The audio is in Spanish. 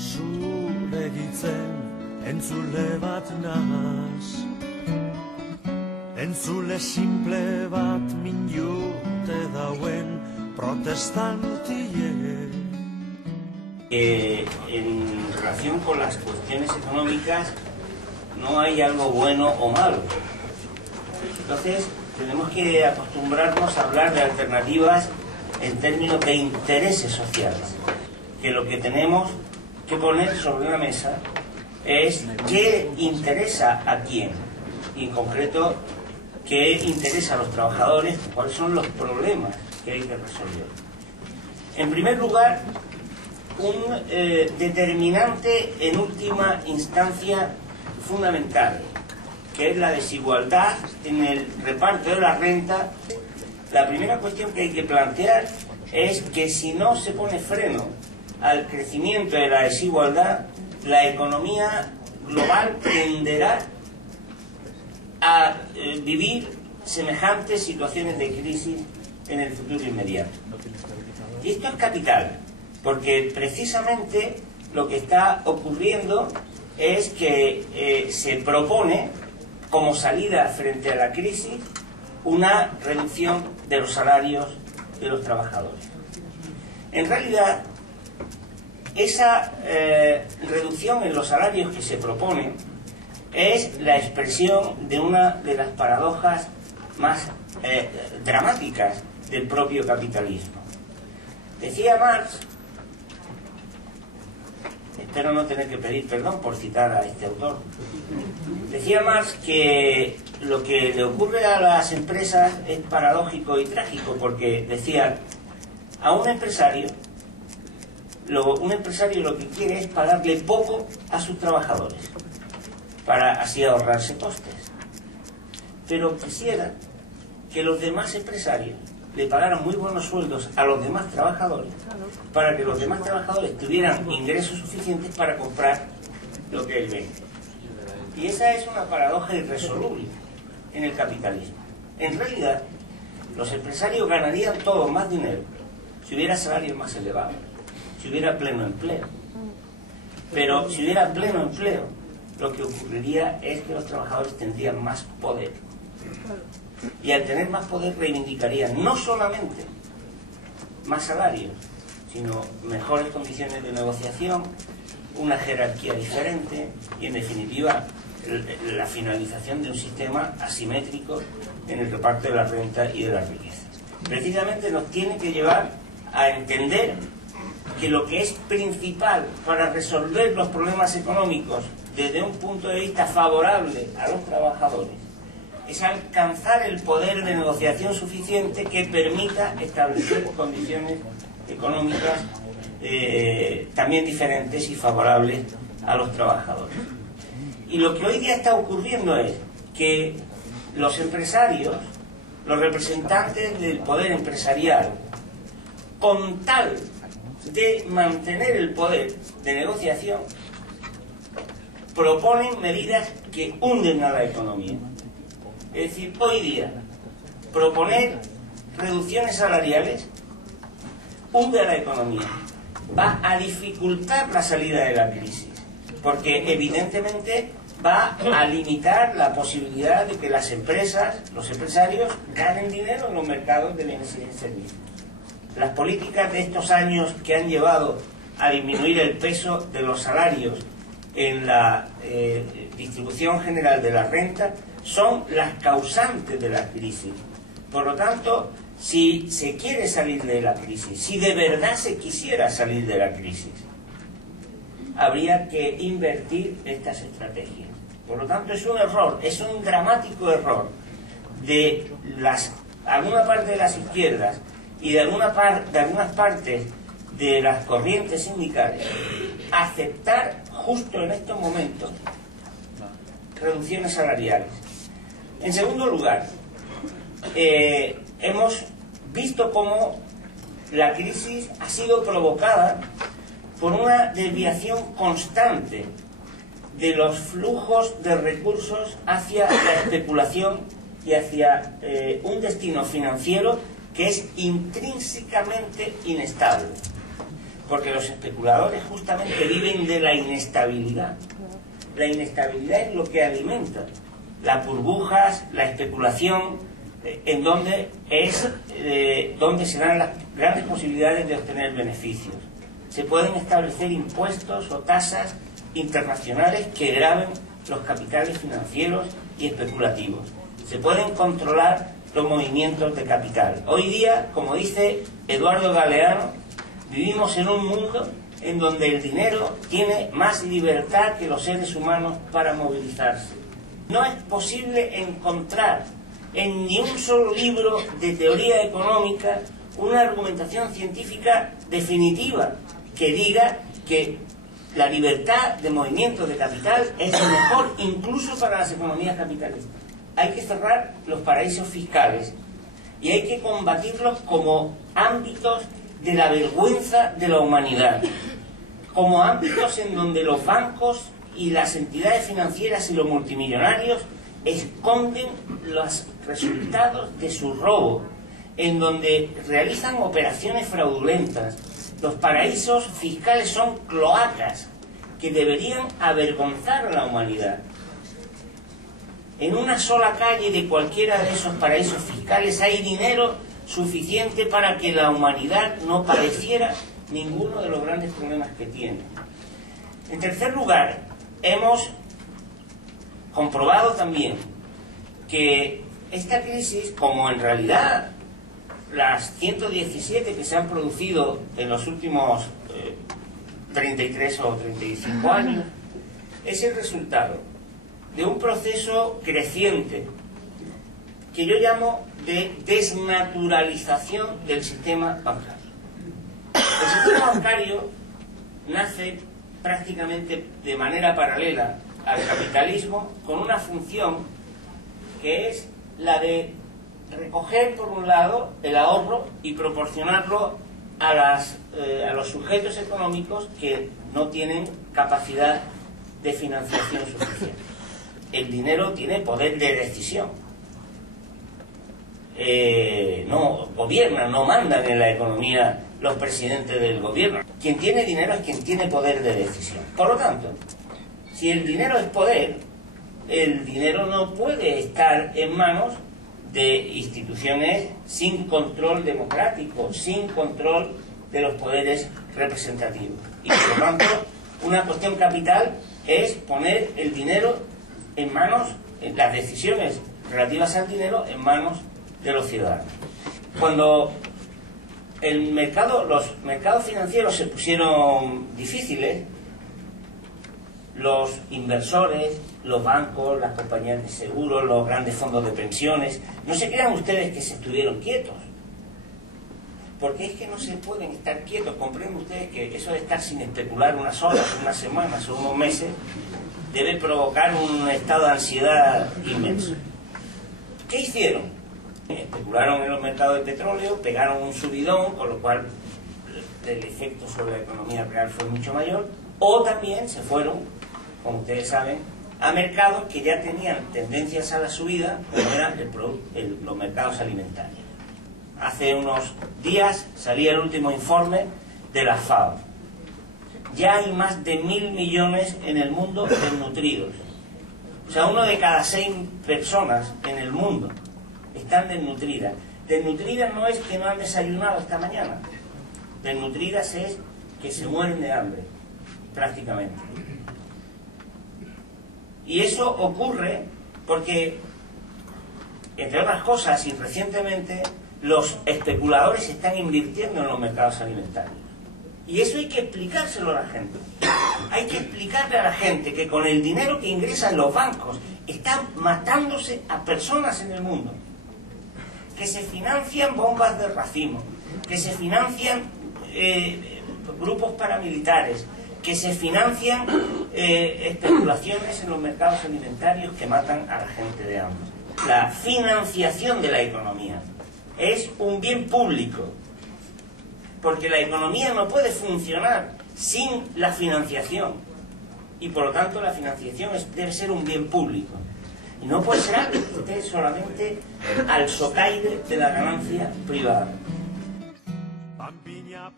Zuregitzen entzule bat nahaz, entzule simple bat minute dauen protestantie. En relación con las cuestiones económicas no hay algo bueno o malo. Entonces tenemos que acostumbrarnos a hablar de alternativas en términos de intereses sociales, que lo que tenemos que poner sobre la mesa es qué interesa a quién, y en concreto qué interesa a los trabajadores, cuáles son los problemas que hay que resolver. En primer lugar, un determinante en última instancia fundamental, que es la desigualdad en el reparto de la renta. La primera cuestión que hay que plantear es que si no se pone freno al crecimiento de la desigualdad, la economía global tenderá a vivir semejantes situaciones de crisis en el futuro inmediato. Y esto es capital, porque precisamente lo que está ocurriendo es que se propone como salida frente a la crisis una reducción de los salarios de los trabajadores. En realidad, esa reducción en los salarios que se propone es la expresión de una de las paradojas más dramáticas del propio capitalismo. Decía Marx, espero no tener que pedir perdón por citar a este autor, decía Marx que lo que le ocurre a las empresas es paradójico y trágico, porque decía, a un empresario lo que quiere es pagarle poco a sus trabajadores, para así ahorrarse costes. Pero quisiera que los demás empresarios le pagaran muy buenos sueldos a los demás trabajadores, para que los demás trabajadores tuvieran ingresos suficientes para comprar lo que él vende. Y esa es una paradoja irresoluble en el capitalismo. En realidad, los empresarios ganarían todos más dinero si hubiera salarios más elevados, si hubiera pleno empleo. Pero si hubiera pleno empleo, lo que ocurriría es que los trabajadores tendrían más poder. Y al tener más poder reivindicarían no solamente más salarios, sino mejores condiciones de negociación, una jerarquía diferente y, en definitiva, la finalización de un sistema asimétrico en el reparto de la renta y de la riqueza. Precisamente nos tiene que llevar a entender que lo que es principal para resolver los problemas económicos desde un punto de vista favorable a los trabajadores es alcanzar el poder de negociación suficiente que permita establecer condiciones económicas también diferentes y favorables a los trabajadores. Y lo que hoy día está ocurriendo es que los empresarios, los representantes del poder empresarial, con tal de mantener el poder de negociación, proponen medidas que hunden a la economía. Es decir, hoy día, proponer reducciones salariales hunde a la economía, va a dificultar la salida de la crisis, porque evidentemente va a limitar la posibilidad de que las empresas, los empresarios, ganen dinero en los mercados de bienes y servicios. Las políticas de estos años que han llevado a disminuir el peso de los salarios en la distribución general de la renta son las causantes de la crisis. Por lo tanto, si se quiere salir de la crisis, si de verdad se quisiera salir de la crisis, habría que invertir estas estrategias. Por lo tanto, es un error, es un dramático error de alguna parte de las izquierdas y de algunas partes de las corrientes sindicales aceptar justo en estos momentos reducciones salariales. En segundo lugar, hemos visto cómo la crisis ha sido provocada por una desviación constante de los flujos de recursos hacia la especulación y hacia un destino financiero que es intrínsecamente inestable. porque los especuladores justamente viven de la inestabilidad. La inestabilidad es lo que alimenta las burbujas, la especulación, en donde se dan las grandes posibilidades de obtener beneficios. Se pueden establecer impuestos o tasas internacionales que graven los capitales financieros y especulativos. Se pueden controlar los movimientos de capital. Hoy día, como dice Eduardo Galeano, vivimos en un mundo en donde el dinero tiene más libertad que los seres humanos para movilizarse. No es posible encontrar en ni un solo libro de teoría económica una argumentación científica definitiva que diga que la libertad de movimiento de capital es mejor incluso para las economías capitalistas. Hay que cerrar los paraísos fiscales y hay que combatirlos como ámbitos de la vergüenza de la humanidad, como ámbitos en donde los bancos y las entidades financieras y los multimillonarios esconden los resultados de su robo, en donde realizan operaciones fraudulentas. Los paraísos fiscales son cloacas que deberían avergonzar a la humanidad. En una sola calle de cualquiera de esos paraísos fiscales hay dinero suficiente para que la humanidad no padeciera ninguno de los grandes problemas que tiene. En tercer lugar, hemos comprobado también que esta crisis, como en realidad las 117 que se han producido en los últimos 33 o 35 años, es el resultado de un proceso creciente que yo llamo de desnaturalización del sistema bancario. El sistema bancario nace prácticamente de manera paralela al capitalismo con una función que es la de recoger por un lado el ahorro y proporcionarlo a los sujetos económicos que no tienen capacidad de financiación suficiente. El dinero tiene poder de decisión. No gobiernan, no mandan en la economía los presidentes del gobierno. Quien tiene dinero es quien tiene poder de decisión. Por lo tanto, si el dinero es poder, el dinero no puede estar en manos de instituciones sin control democrático, sin control de los poderes representativos. Y por lo tanto, una cuestión capital es poner el dinero en manos, las decisiones relativas al dinero en manos de los ciudadanos. Cuando los mercados financieros se pusieron difíciles, los inversores, los bancos, las compañías de seguros, los grandes fondos de pensiones, no se crean ustedes que se estuvieron quietos, porque es que no se pueden estar quietos. Comprenden ustedes que eso de estar sin especular unas horas, unas semanas o unos meses debe provocar un estado de ansiedad inmenso. ¿Qué hicieron? Especularon en los mercados de petróleo, pegaron un subidón, con lo cual el efecto sobre la economía real fue mucho mayor, o también se fueron, como ustedes saben, a mercados que ya tenían tendencias a la subida, como eran los mercados alimentarios. Hace unos días salía el último informe de la FAO. Ya hay más de 1.000 millones en el mundo desnutridos. O sea, 1 de cada 6 personas en el mundo están desnutridas. Desnutridas no es que no han desayunado esta mañana. Desnutridas es que se mueren de hambre, prácticamente. Y eso ocurre porque, entre otras cosas, y recientemente, los especuladores están invirtiendo en los mercados alimentarios. Y eso hay que explicárselo a la gente. Hay que explicarle a la gente que con el dinero que ingresan los bancos están matándose a personas en el mundo. Que se financian bombas de racimo, que se financian grupos paramilitares, que se financian especulaciones en los mercados alimentarios que matan a la gente de hambre. La financiación de la economía es un bien público, porque la economía no puede funcionar sin la financiación, y por lo tanto la financiación debe ser un bien público. Y no puede ser algo que esté solamente al socaire de la ganancia privada. Bambini a